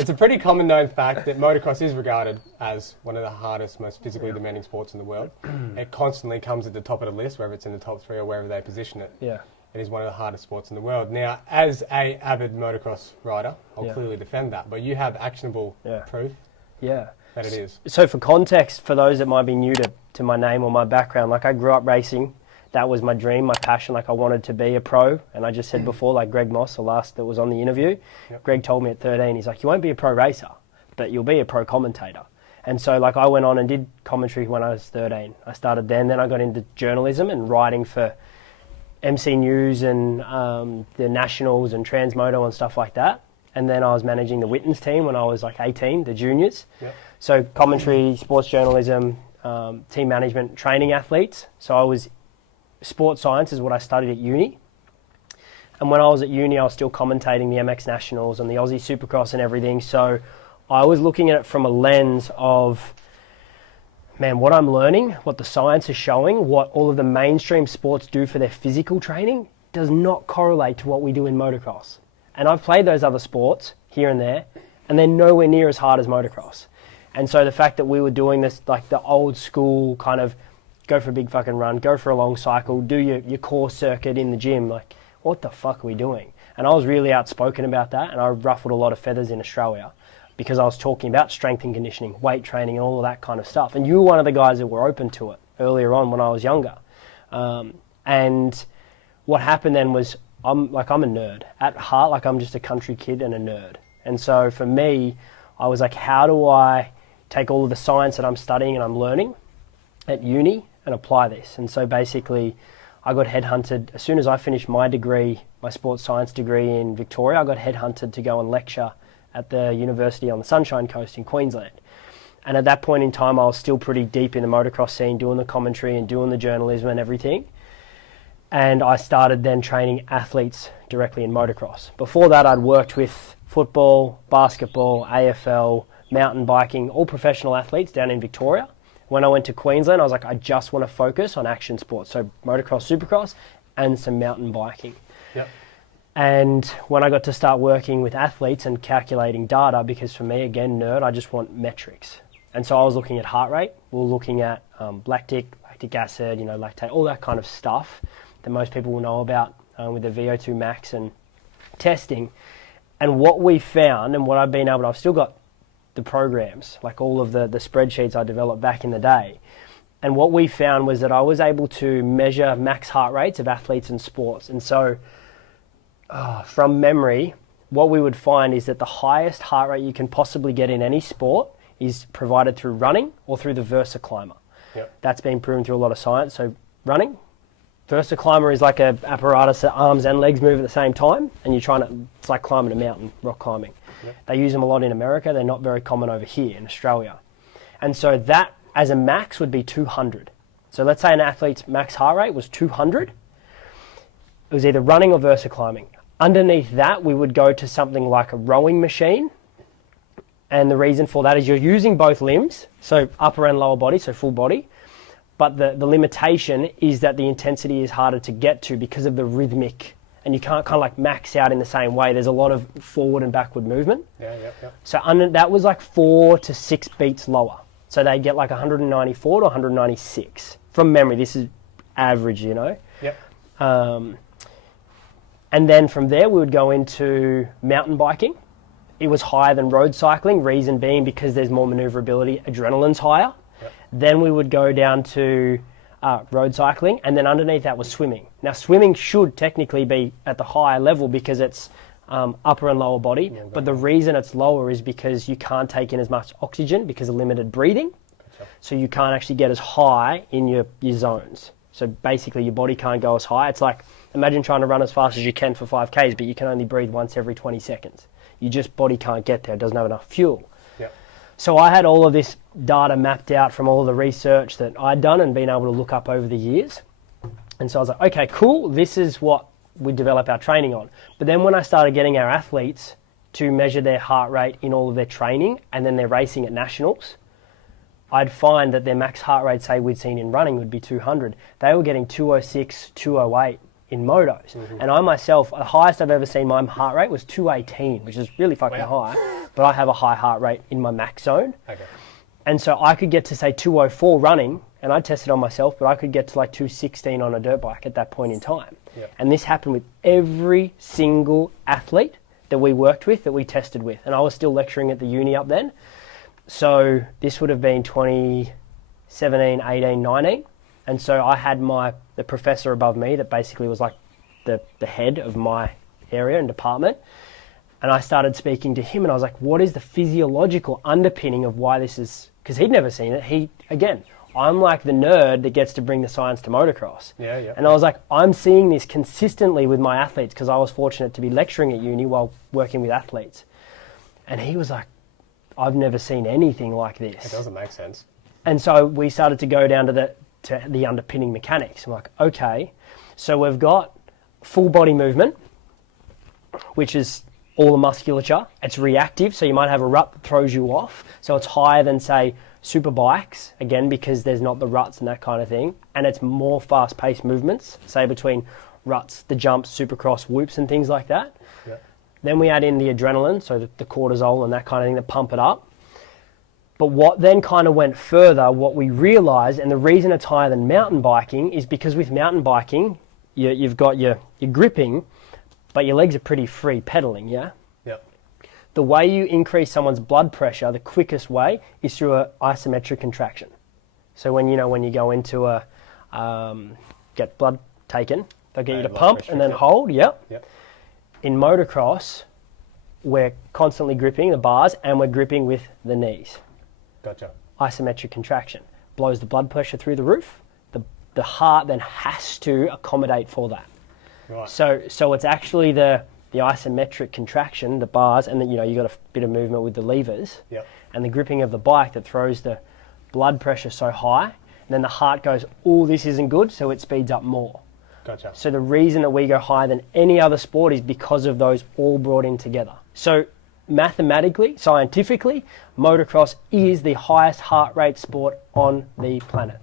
It's a pretty common known fact that motocross is regarded as one of the hardest, most physically demanding sports in the world. It constantly comes at the top of the list, whether it's in the top 3 or wherever they position it. Yeah. It is one of the hardest sports in the world. Now, as a avid motocross rider, I'll clearly defend that. But you have actionable proof that it is. So for context, for those that might be new to my name or my background, like I grew up racing. That was my dream, my passion. Like I wanted to be a pro. And I just said before, like Greg Moss, the last that was on the interview, Greg told me at 13, he's like, you won't be a pro racer, but you'll be a pro commentator. And so like I went on and did commentary when I was 13. I started then I got into journalism and writing for MC News and the Nationals and Transmoto and stuff like that. And then I was managing the Wittens team when I was like 18, the juniors. Yep. So commentary, sports journalism, team management, training athletes. So I was... Sports science is what I studied at uni. And when I was at uni, I was still commentating the MX Nationals and the Aussie Supercross and everything. So I was looking at it from a lens of, man, what I'm learning, what the science is showing, what all of the mainstream sports do for their physical training does not correlate to what we do in motocross. And I've played those other sports here and there, and they're nowhere near as hard as motocross. And so the fact that we were doing this, like the old school kind of, go for a big fucking run, go for a long cycle, do your core circuit in the gym. Like, what the fuck are we doing? And I was really outspoken about that, and I ruffled a lot of feathers in Australia because I was talking about strength and conditioning, weight training, and all of that kind of stuff. And you were one of the guys that were open to it earlier on when I was younger. And what happened then was I'm a nerd. At heart, like I'm just a country kid and a nerd. And so for me, I was like, how do I take all of the science that I'm studying and I'm learning at uni and apply this? And so basically I got headhunted as soon as I finished my degree, my sports science degree in Victoria. I got headhunted to go and lecture at the university on the Sunshine Coast in Queensland. And at that point in time, I was still pretty deep in the motocross scene, doing the commentary and doing the journalism and everything. And I started then training athletes directly in motocross. Before that, I'd worked with football, basketball, AFL, mountain biking, all professional athletes down in Victoria. When I went to Queensland, I was like, I just want to focus on action sports. So motocross, supercross, and some mountain biking. Yep. And when I got to start working with athletes and calculating data, because for me, again, nerd, I just want metrics. And so I was looking at heart rate. We were looking at lactic acid, lactate, all that kind of stuff that most people will know about with the VO2 max and testing. And what we found, and what I've still got the programs, like all of the spreadsheets I developed back in the day. And what we found was that I was able to measure max heart rates of athletes in sports. And so from memory, what we would find is that the highest heart rate you can possibly get in any sport is provided through running or through the VersaClimber. Yep. That's been proven through a lot of science. So running, VersaClimber is like an apparatus that arms and legs move at the same time, and it's like climbing a mountain, rock climbing. Yep. They use them a lot in America. They're not very common over here in Australia. And so that, as a max, would be 200. So let's say an athlete's max heart rate was 200. It was either running or VersaClimbing. Underneath that, we would go to something like a rowing machine. And the reason for that is you're using both limbs, so upper and lower body, so full body. But the limitation is that the intensity is harder to get to because of the rhythmic, and you can't kind of like max out in the same way. There's a lot of forward and backward movement. Yeah. So that was like 4 to 6 beats lower. So they get like 194 to 196 from memory. This is average, Yep. And then from there we would go into mountain biking. It was higher than road cycling, reason being because there's more maneuverability, adrenaline's higher. Yep. Then we would go down to road cycling, and then underneath that was swimming. Now swimming should technically be at the higher level because it's upper and lower body, but the reason it's lower is because you can't take in as much oxygen because of limited breathing. Gotcha. So you can't actually get as high in your zones. So basically your body can't go as high. It's like, imagine trying to run as fast as you can for 5Ks, but you can only breathe once every 20 seconds. Body can't get there, it doesn't have enough fuel. Yep. So I had all of this data mapped out from all of the research that I'd done and been able to look up over the years. And so I was like, okay, cool, this is what we develop our training on. But then when I started getting our athletes to measure their heart rate in all of their training and then their racing at nationals, I'd find that their max heart rate, say we'd seen in running, would be 200. They were getting 206, 208 in motos. And I myself, the highest I've ever seen my heart rate was 218, which is really fucking high. But I have a high heart rate in my max zone. Okay. And so I could get to, say, 204 running, and I tested on myself, but I could get to like 216 on a dirt bike at that point in time. Yep. And this happened with every single athlete that we worked with, that we tested with. And I was still lecturing at the uni up then. So this would have been 2017, 18, 19. And so I had the professor above me that basically was like the head of my area and department. And I started speaking to him, and I was like, what is the physiological underpinning of why this is... Because he'd never seen it. I'm like the nerd that gets to bring the science to motocross. Yeah. And I was like, I'm seeing this consistently with my athletes, because I was fortunate to be lecturing at uni while working with athletes. And he was like, I've never seen anything like this. It doesn't make sense. And so we started to go down to the underpinning mechanics. I'm like, okay, so we've got full body movement, which is all the musculature. It's reactive, so you might have a rut that throws you off. So it's higher than, say, super bikes, again, because there's not the ruts and that kind of thing. And it's more fast-paced movements, say between ruts, the jumps, supercross, whoops and things like that. Yeah. Then we add in the adrenaline, so the cortisol and that kind of thing that pump it up. But what then kind of went further, what we realised, and the reason it's higher than mountain biking is because with mountain biking, you've got your gripping, but your legs are pretty free pedaling, yeah? Yep. The way you increase someone's blood pressure, the quickest way, is through an isometric contraction. So when you go into get blood taken, they'll get you to pump and then hold, Yep. In motocross, we're constantly gripping the bars and we're gripping with the knees. Gotcha. Isometric contraction blows the blood pressure through the roof. The heart then has to accommodate for that. Right. So it's actually the isometric contraction, the bars, and then you got a bit of movement with the levers, Yep. and the gripping of the bike that throws the blood pressure so high, and then the heart goes, oh, this isn't good, so it speeds up more. Gotcha. So the reason that we go higher than any other sport is because of those all brought in together. So mathematically, scientifically, motocross is the highest heart rate sport on the planet.